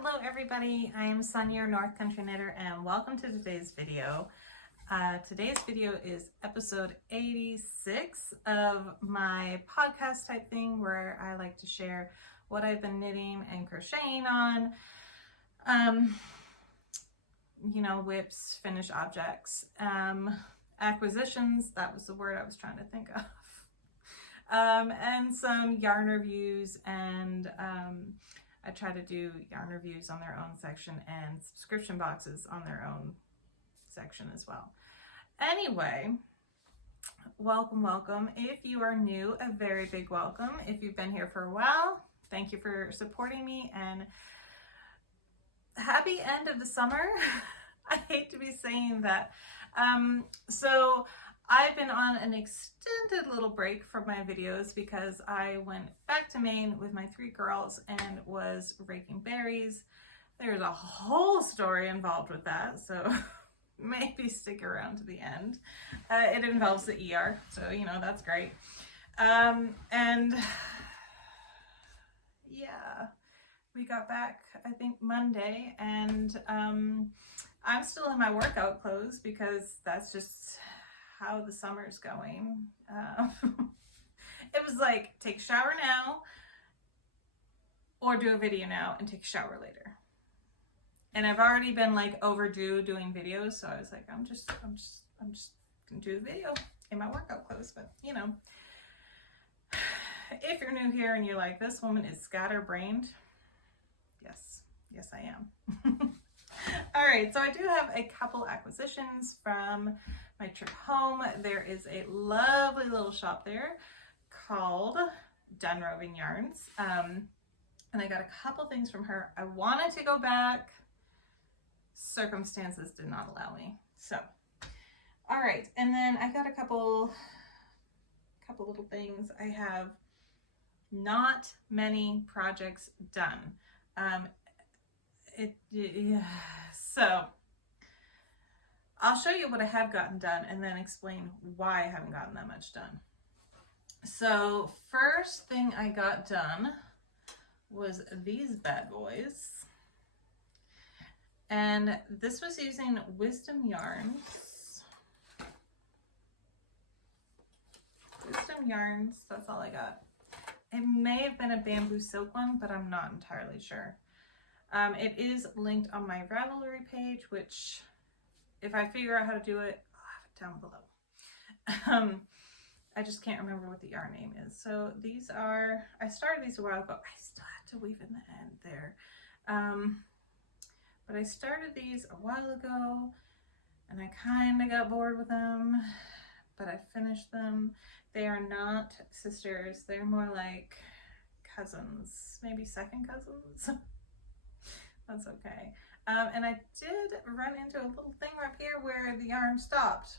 Hello everybody, I am Sonia, North Country Knitter, and welcome to today's video. Today's video is episode 86 of my podcast type thing where I like to share what I've been knitting and crocheting on. Whips, finished objects, acquisitions, that was the word I was trying to think of. And some yarn reviews, and I try to do yarn reviews on their own section and subscription boxes on their own section as well. Anyway, welcome. If you are new, a very big welcome. If you've been here for a while, thank you for supporting me, and happy end of the summer. I hate to be saying that. So I've been on an extended little break from my videos because I went back to Maine with my 3 girls and was raking berries. There's a whole story involved with that, so maybe stick around to the end. It involves the ER, so that's great. And yeah, we got back I think Monday, and I'm still in my workout clothes because that's just how the summer's going. It was like, take a shower now or do a video now and take a shower later. And I've already been like overdue doing videos, so I was like, I'm just gonna do the video in my workout clothes. But if you're new here and you're like, this woman is scatterbrained, yes I am. All right, so I do have a couple acquisitions from my trip home. There is a lovely little shop there called Done Roving Yarns, and I got a couple things from her. I wanted to go back, circumstances did not allow me. So, all right, and then I got a couple little things. I have not many projects done. So I'll show you what I have gotten done and then explain why I haven't gotten that much done. So first thing I got done was these bad boys. And this was using Wisdom Yarns. That's all I got. It may have been a bamboo silk one, but I'm not entirely sure. It is linked on my Ravelry page, which if I figure out how to do it, I'll have it down below. I just can't remember what the yarn name is. So these are, I started these a while ago. I still have to weave in the end there. But I started these a while ago and I kind of got bored with them, but I finished them. They are not sisters. They're more like cousins, maybe second cousins. That's okay. And I did run into a little thing up here where the yarn stopped.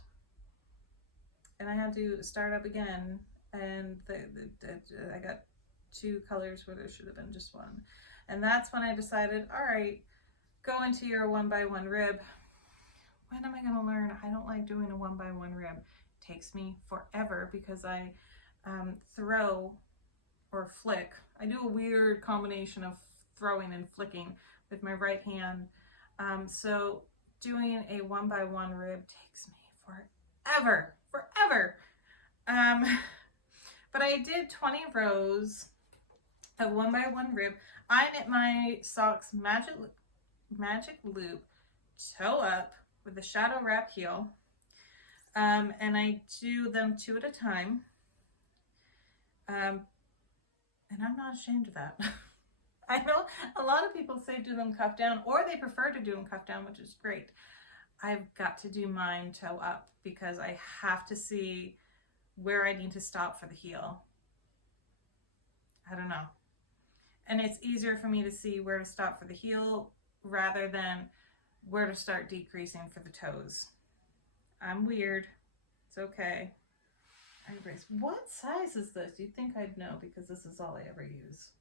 And I had to start up again. And I got 2 colors where there should have been just 1. And that's when I decided, all right, go into your 1x1 rib. When am I going to learn? I don't like doing a 1x1 rib. It takes me forever because I throw or flick. I do a weird combination of throwing and flicking with my right hand. So doing a 1x1 rib takes me forever. But I did 20 rows of 1x1 rib. I knit my socks magic loop toe up with a shadow wrap heel. And I do them 2 at a time. And I'm not ashamed of that. I know a lot of people say do them cuff down, or they prefer to do them cuff down, which is great. I've got to do mine toe up because I have to see where I need to stop for the heel. I don't know. And it's easier for me to see where to stop for the heel rather than where to start decreasing for the toes. I'm weird. It's okay. Anyways, what size is this? You'd think I'd know because this is all I ever use.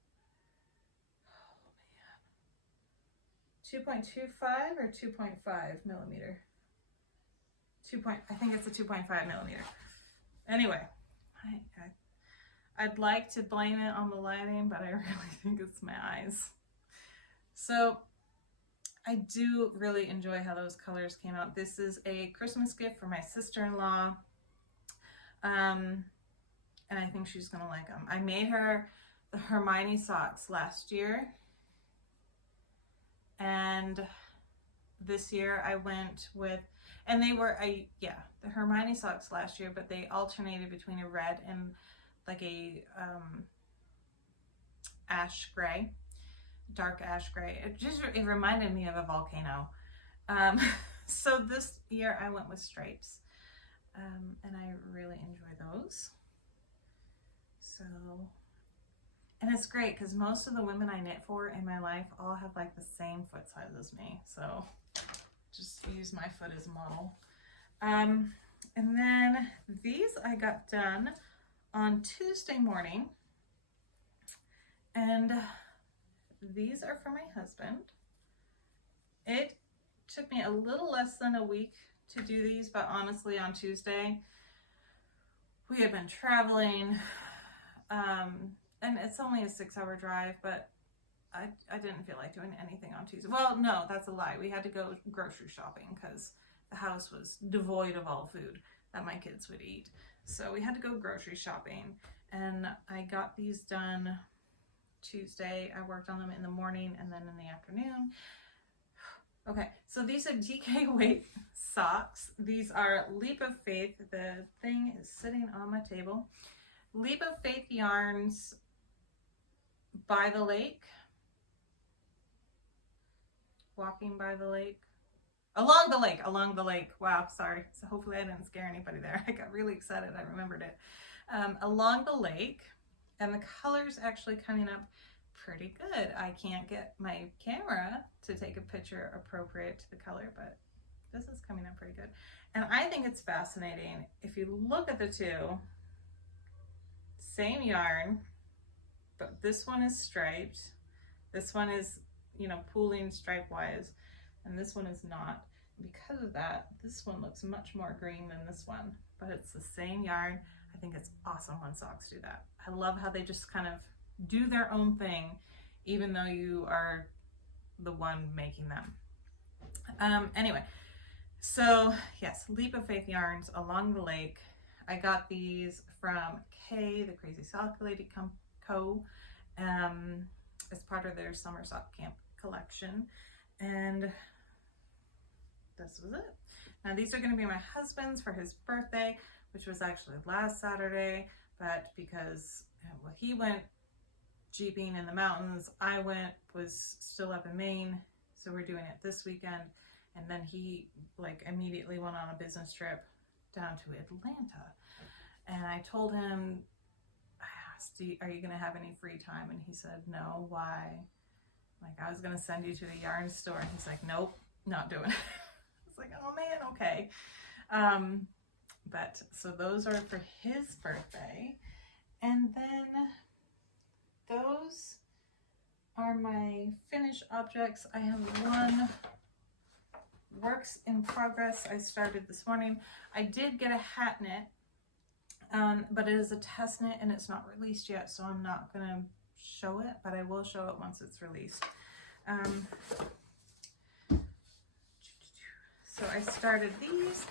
2.25 or 2.5 millimeter? I think it's a 2.5 millimeter. Anyway, I'd like to blame it on the lighting, but I really think it's my eyes. So I do really enjoy how those colors came out. This is a Christmas gift for my sister-in-law. And I think she's gonna like them. I made her the Hermione socks last year, and this year I went with, and they were, the Hermione socks last year, but they alternated between a red and like a ash gray, dark ash gray. It reminded me of a volcano. So this year I went with stripes, and I really enjoy those. So, and it's great because most of the women I knit for in my life all have like the same foot size as me. So just use my foot as a model. And then these I got done on Tuesday morning. And these are for my husband. It took me a little less than a week to do these, but honestly on Tuesday, we had been traveling, and it's only a 6-hour drive, but I didn't feel like doing anything on Tuesday. Well, no, that's a lie. We had to go grocery shopping because the house was devoid of all food that my kids would eat. So we had to go grocery shopping, and I got these done Tuesday. I worked on them in the morning and then in the afternoon. Okay, so these are DK weight socks. These are Leap of Faith. The thing is sitting on my table. Leap of Faith yarns by the lake. Walking by the lake. Along the lake. Wow, sorry. So hopefully I didn't scare anybody there. I got really excited. I remembered it. Along the lake, and the color's actually coming up pretty good. I can't get my camera to take a picture appropriate to the color, but this is coming up pretty good. And I think it's fascinating. If you look at the two, same yarn, but this one is striped. This one is, pooling stripe wise, and this one is not. Because of that, this one looks much more green than this one, but it's the same yarn. I think it's awesome when socks do that. I love how they just kind of do their own thing, even though you are the one making them. Anyway, so yes, Leap of Faith yarns Along the Lake. I got these from Kay, the Crazy Sock Lady Co. As part of their summer sock camp collection, and this was it. Now these are going to be my husband's for his birthday, which was actually last Saturday, but because he went jeeping in the mountains, I was still up in Maine, so we're doing it this weekend. And then he immediately went on a business trip down to Atlanta, and I told him, I asked, are you going to have any free time? And he said, no. Why? I was going to send you to the yarn store. And he's like, nope, not doing it. It's like, oh man, okay. But so those are for his birthday. And then those are my finished objects. I have one works in progress I started this morning. I did get a hat knit, but it is a test knit and it's not released yet, so I'm not gonna show it, but I will show it once it's released. So I started these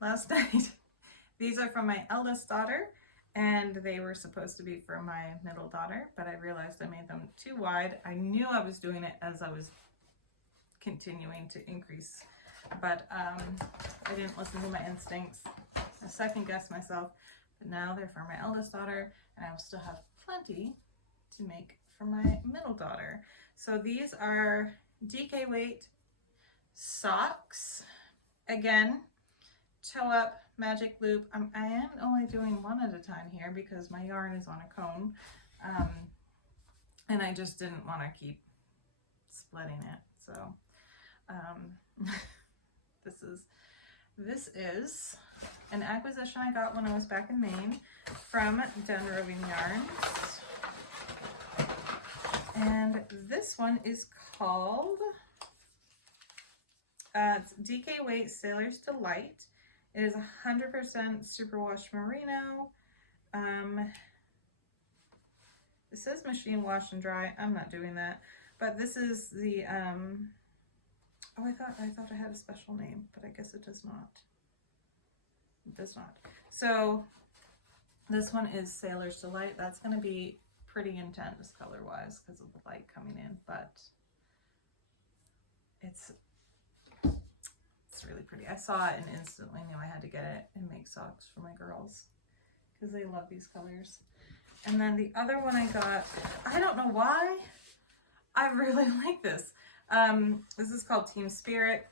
last night. These are from my eldest daughter, and they were supposed to be for my middle daughter, but I realized I made them too wide. I knew I was doing it as I was continuing to increase, but I didn't listen to my instincts. I second guessed myself, but now they're for my eldest daughter, and I will still have plenty to make for my middle daughter. So these are DK weight socks. Again, toe up, magic loop. I am only doing one at a time here because my yarn is on a cone, and I just didn't want to keep splitting it. So this is an acquisition I got when I was back in Maine from Den Roving Yarns, and this one is called it's DK Weight Sailor's Delight. It is 100% superwash merino. It says machine wash and dry. I'm not doing that. But this is the, oh, I thought it had a special name, but I guess it does not. It does not. So this one is Sailor's Delight. That's going to be pretty intense color-wise because of the light coming in, but it's really pretty. I saw it and instantly knew I had to get it and make socks for my girls because they love these colors. And then the other one I got, I don't know why, I really like this. This is called Team Spirit,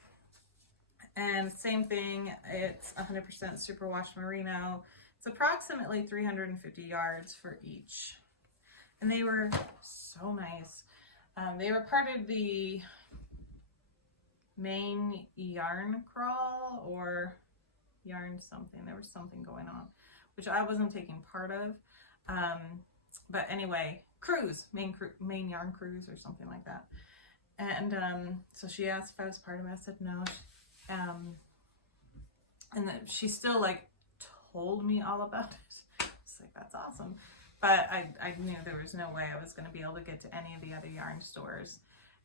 and same thing, it's 100% superwash merino. It's approximately 350 yards for each, and they were so nice. They were part of the main yarn crawl or yarn something. There was something going on, which I wasn't taking part of. But anyway, cruise, main yarn cruise or something like that. And so she asked if I was part of it. I said no. And then she still like told me all about it. It's like, that's awesome. But I knew there was no way I was going to be able to get to any of the other yarn stores.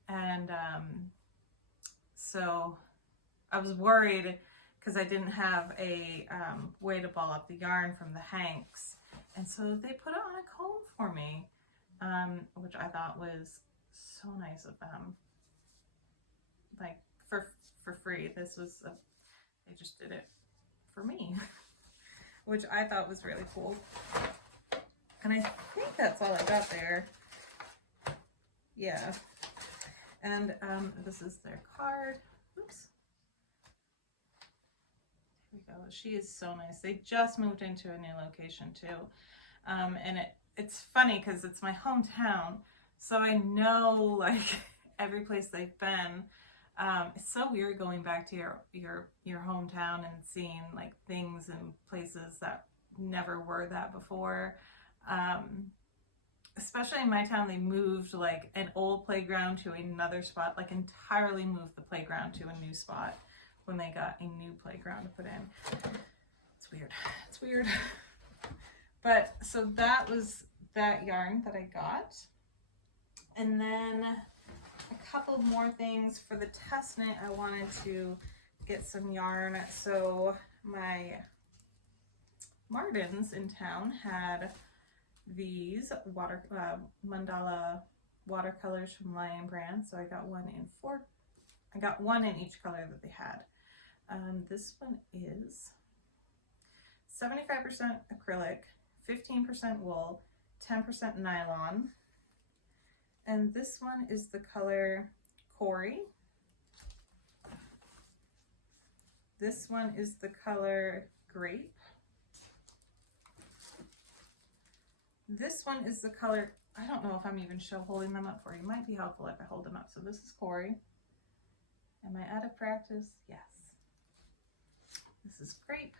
And so I was worried because I didn't have a way to ball up the yarn from the hanks. And so they put it on a comb for me, which I thought was so nice of them. Like for free. This was, they just did it for me, which I thought was really cool. And I think that's all I got there. Yeah. And this is their card. Oops. Here we go. She is so nice. They just moved into a new location too. And it's funny because it's my hometown, so I know like every place they've been. It's so weird going back to your hometown and seeing like things and places that never were that before. Especially in my town, they moved like an old playground to another spot, like entirely moved the playground to a new spot when they got a new playground to put in. It's weird. It's weird. But so that was that yarn that I got. And then a couple more things for the test knit. I wanted to get some yarn. So my Martins in town had these mandala watercolors from Lion Brand. So I got one in each color that they had. This one is 75% acrylic, 15% wool, 10% nylon. And this one is the color Cory. This one is the color Grape. This one is the color, I don't know if I'm even holding them up for you. It might be helpful if I hold them up. So this is Cory. Am I out of practice? Yes. This is Grape.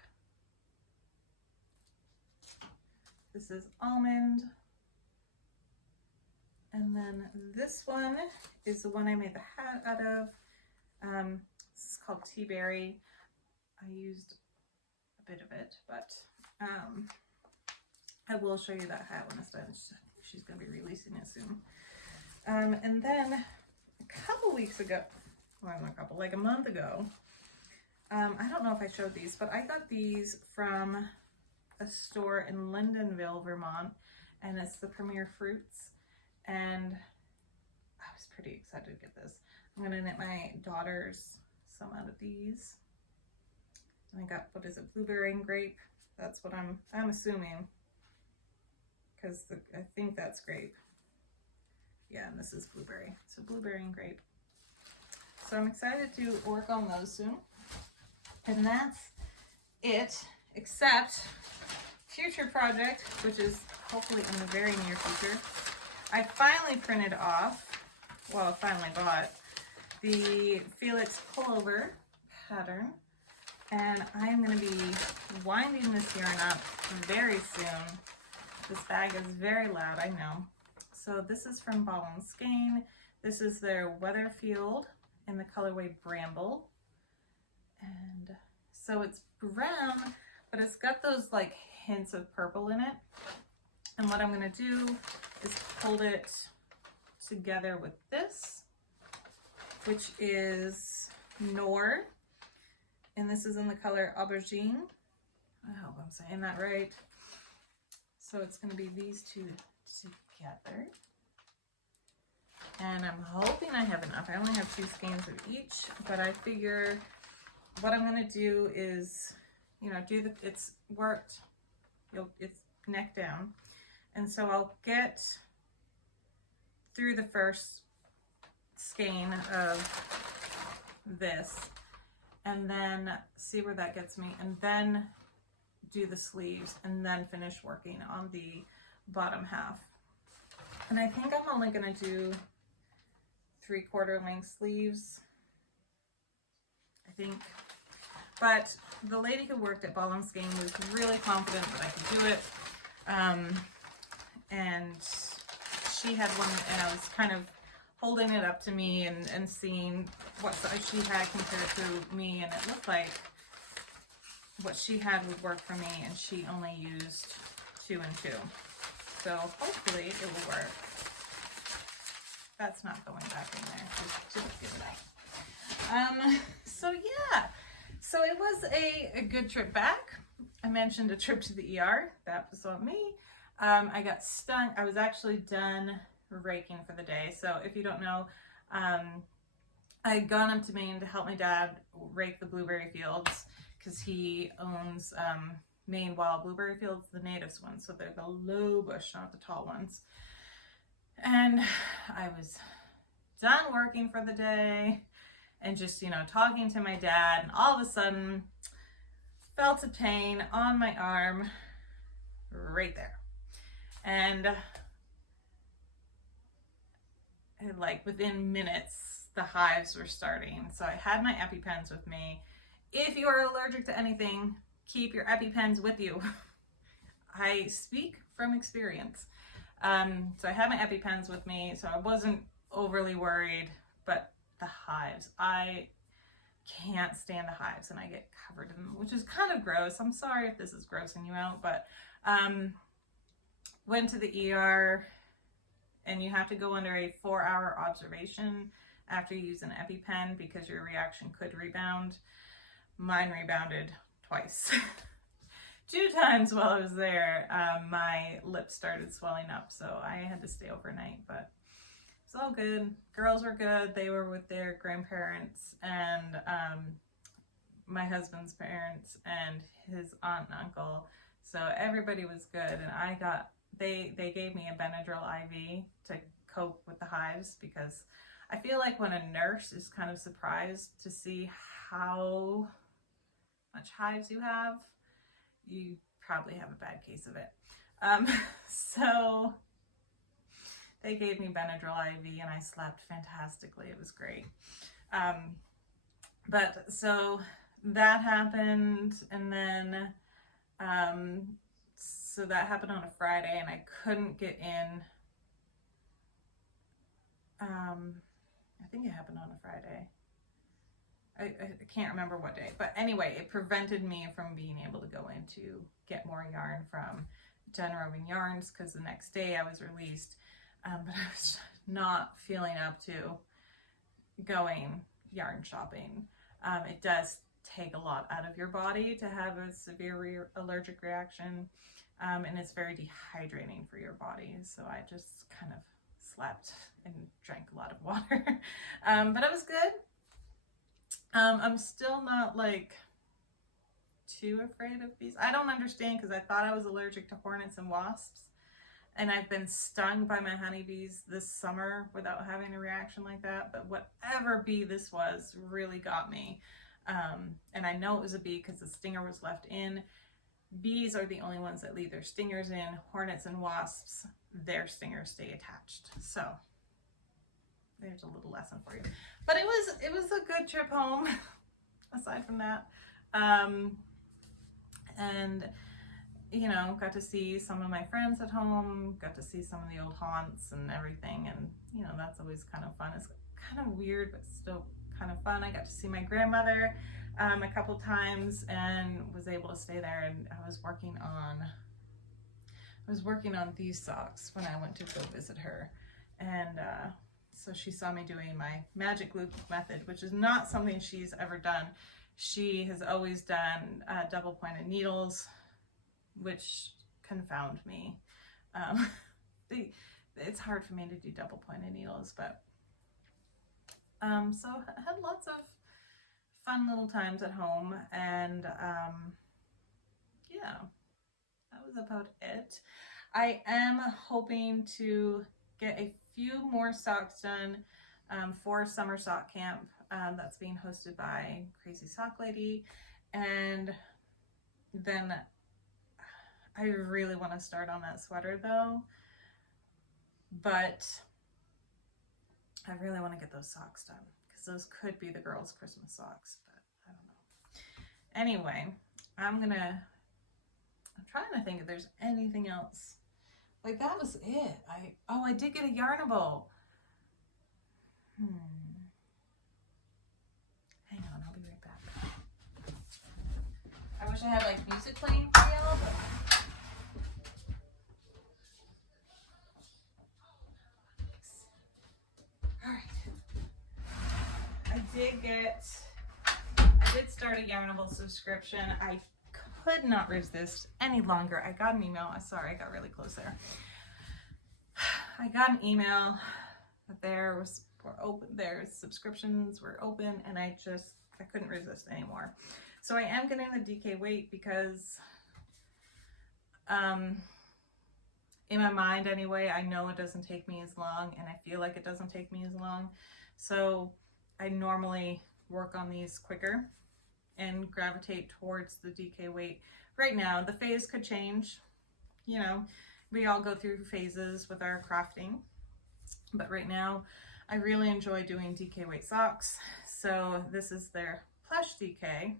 This is Almond. And then this one is the one I made the hat out of. This is called Tea Berry. I used a bit of it, but I will show you that hat when it's done. She's going to be releasing it soon. And then a couple weeks ago, well, not a couple, like a month ago, I don't know if I showed these, but I got these from a store in Lyndonville, Vermont, and it's the Premier Fruits. And I was pretty excited to get this. I'm gonna knit my daughters some out of these. And I got, what is it, blueberry and grape? That's what I'm assuming, because I think that's grape. Yeah, and this is blueberry. So blueberry and grape. So I'm excited to work on those soon. And that's it, except future project, which is hopefully in the very near future. I finally printed off, well, I finally bought the Felix pullover pattern, and I'm going to be winding this yarn up very soon. This bag is very loud, I know. So this is from Ball & Skein. This is their Weatherfield in the colorway Bramble. And so it's brown, but it's got those like hints of purple in it. And what I'm going to do is hold it together with this, which is Noir, and this is in the color Aubergine. I hope I'm saying that right. So it's going to be these two together. And I'm hoping I have enough. I only have 2 skeins of each, but I figure what I'm going to do is, you know, it's worked, it's neck down. And so I'll get through the first skein of this and then see where that gets me, and then do the sleeves and then finish working on the bottom half. And I think I'm only going to do 3/4 length sleeves, I think. But the lady who worked at Ball & Skein was really confident that I could do it. And she had one, and I was kind of holding it up to me and seeing what size she had compared to me, and it looked like what she had would work for me, and she only used 2 and 2. So hopefully it will work. That's not going back in there. Just give it. So yeah, so it was a good trip back. I mentioned a trip to the ER. That was on me. I got stung. I was actually done raking for the day. So if you don't know, I had gone up to Maine to help my dad rake the blueberry fields because he owns Maine wild blueberry fields, the natives ones. So they're the low bush, not the tall ones. And I was done working for the day and just, you know, talking to my dad, and all of a sudden felt a pain on my arm right there. And like within minutes, the hives were starting. So I had my EpiPens with me. If you are allergic to anything, keep your EpiPens with you. I speak from experience. So I had my EpiPens with me, so I wasn't overly worried, but the hives, I can't stand the hives, and I get covered in them, which is kind of gross. I'm sorry if this is grossing you out, but went to the ER, and you have to go under a 4-hour observation after you use an EpiPen because your reaction could rebound. Mine rebounded twice. 2 times while I was there, my lips started swelling up, so I had to stay overnight, but it's all good. Girls were good. They were with their grandparents and my husband's parents and his aunt and uncle, so everybody was good. And they gave me a Benadryl IV to cope with the hives, because I feel like when a nurse is kind of surprised to see how much hives you have, you probably have a bad case of it. So they gave me Benadryl IV and I slept fantastically. It was great. But so that happened, and then so that happened on a Friday, and I couldn't get in. I think it happened on a Friday. I can't remember what day, but anyway, it prevented me from being able to go in to get more yarn from Jen Roving Yarns, because the next day I was released, but I was not feeling up to going yarn shopping. It does take a lot out of your body to have a severe allergic reaction, and it's very dehydrating for your body, so I just kind of slept and drank a lot of water. But it was good. I'm still not like too afraid of bees. I don't understand, because I thought I was allergic to hornets and wasps, and I've been stung by my honeybees this summer without having a reaction like that. But whatever bee this was really got me, and I know it was a bee because the stinger was left in. Bees are the only ones that leave their stingers in. Hornets and wasps, their stingers stay attached. So there's a little lesson for you. But it was a good trip home, aside from that. And, you know, got to see some of my friends at home, got to see some of the old haunts and everything. And, you know, that's always kind of fun. It's kind of weird, but still kind of fun. I got to see my grandmother a couple times and was able to stay there. And I was working on these socks when I went to go visit her. And So she saw me doing my magic loop method, which is not something she's ever done. She has always done double pointed needles, which confound me. Um, it's hard for me to do double pointed needles, but so I had lots of fun little times at home, and yeah, that was about it. I am hoping to get a few more socks done for summer sock camp that's being hosted by Crazy Sock Lady, and then I really want to start on that sweater though, but I really want to get those socks done because those could be the girls' Christmas socks, but I don't know. Anyway, I'm trying to think if there's anything else. Like that was it. I did get a Yarnable. Hang on, I'll be right back. I wish I had like music playing for y'all, but I did start a Yarnable subscription. I could not resist any longer. I got an email. Sorry, I got really close there. I got an email that their subscriptions were open, and I couldn't resist anymore. So I am getting the DK weight because in my mind anyway, I know it doesn't take me as long, and I feel like it doesn't take me as long. So I normally work on these quicker and gravitate towards the DK weight. Right now, the phase could change. You know, we all go through phases with our crafting. But right now, I really enjoy doing DK weight socks. So this is their plush DK.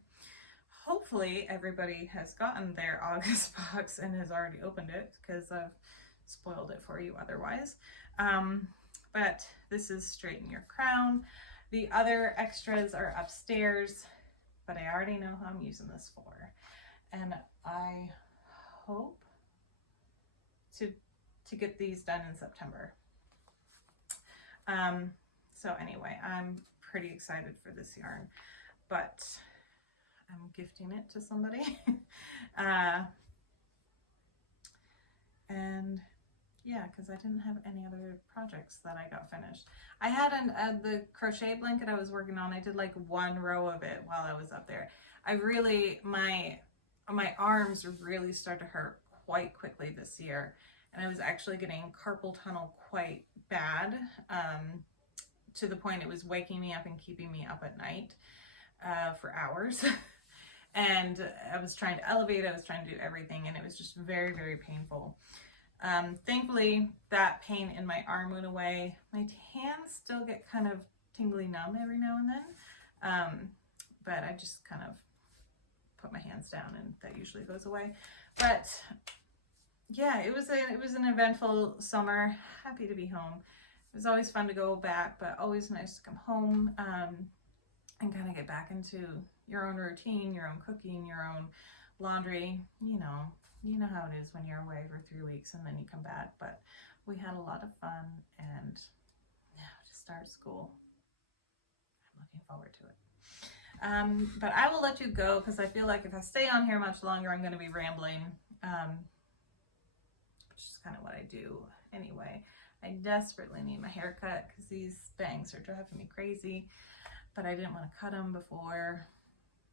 Hopefully everybody has gotten their August box and has already opened it because I've spoiled it for you otherwise. But this is straighten your crown. The other extras are upstairs, but I already know who I'm using this for. And I hope to get these done in September. So anyway, I'm pretty excited for this yarn, but I'm gifting it to somebody. And yeah, because I didn't have any other projects that I got finished. I had the crochet blanket I was working on. I did like one row of it while I was up there. My arms really started to hurt quite quickly this year, and I was actually getting carpal tunnel quite bad, to the point it was waking me up and keeping me up at night for hours. And I was trying to elevate, I was trying to do everything, and it was just very, very painful. Thankfully, that pain in my arm went away. My hands still get kind of tingly numb every now and then, but I just kind of put my hands down and that usually goes away. But yeah, it was an eventful summer. Happy to be home. It was always fun to go back, but always nice to come home and kind of get back into your own routine, your own cooking, your own laundry. You know how it is when you're away for 3 weeks and then you come back. But we had a lot of fun, and now to start school, I'm looking forward to it. But I will let you go because I feel like if I stay on here much longer, I'm going to be rambling, which is kind of what I do anyway. I desperately need my hair cut because these bangs are driving me crazy, but I didn't want to cut them before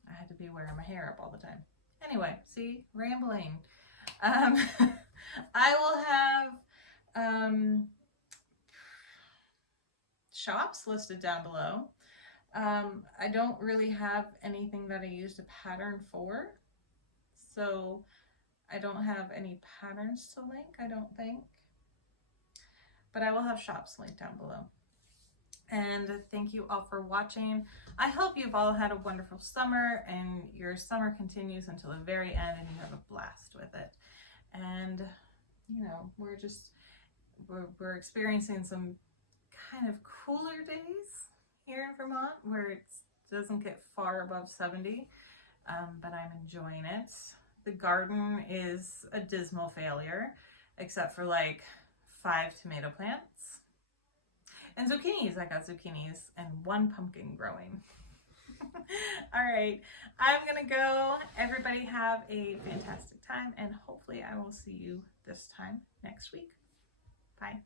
I had to be wearing my hair up all the time. Anyway, see, rambling. I will have shops listed down below. I don't really have anything that I used a pattern for, so I don't have any patterns to link, I don't think. But I will have shops linked down below. And thank you all for watching. I hope you've all had a wonderful summer and your summer continues until the very end and you have a blast with it. And you know, we're experiencing some kind of cooler days here in Vermont where it doesn't get far above 70, but I'm enjoying it. The garden is a dismal failure, except for like 5 tomato plants. And zucchinis, I got zucchinis and 1 pumpkin growing. All right, I'm gonna go. Everybody have a fantastic time, and hopefully I will see you this time next week. Bye.